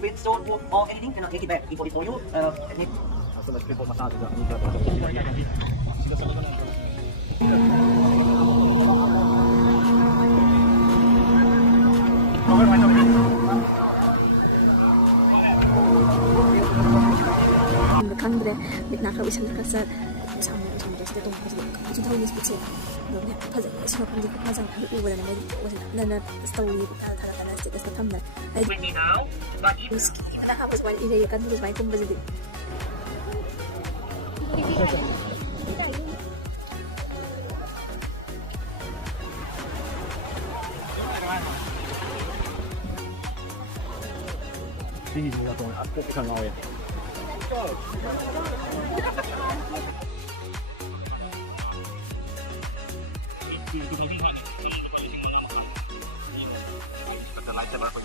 With stone or anything, cannot take it back. Before you, So let's go massage juga. 강들의 나가 의상가서 상무에서 동부에서 진짜 우리 스포츠 너무 파자 신호판지 파자 우보다는 나는 스토리 달라달라 스테이터스 탐나 나 habis main ini kan habis main kumpul jadi Ini juga tuh aku bisa ngau ya. Kita lancar apa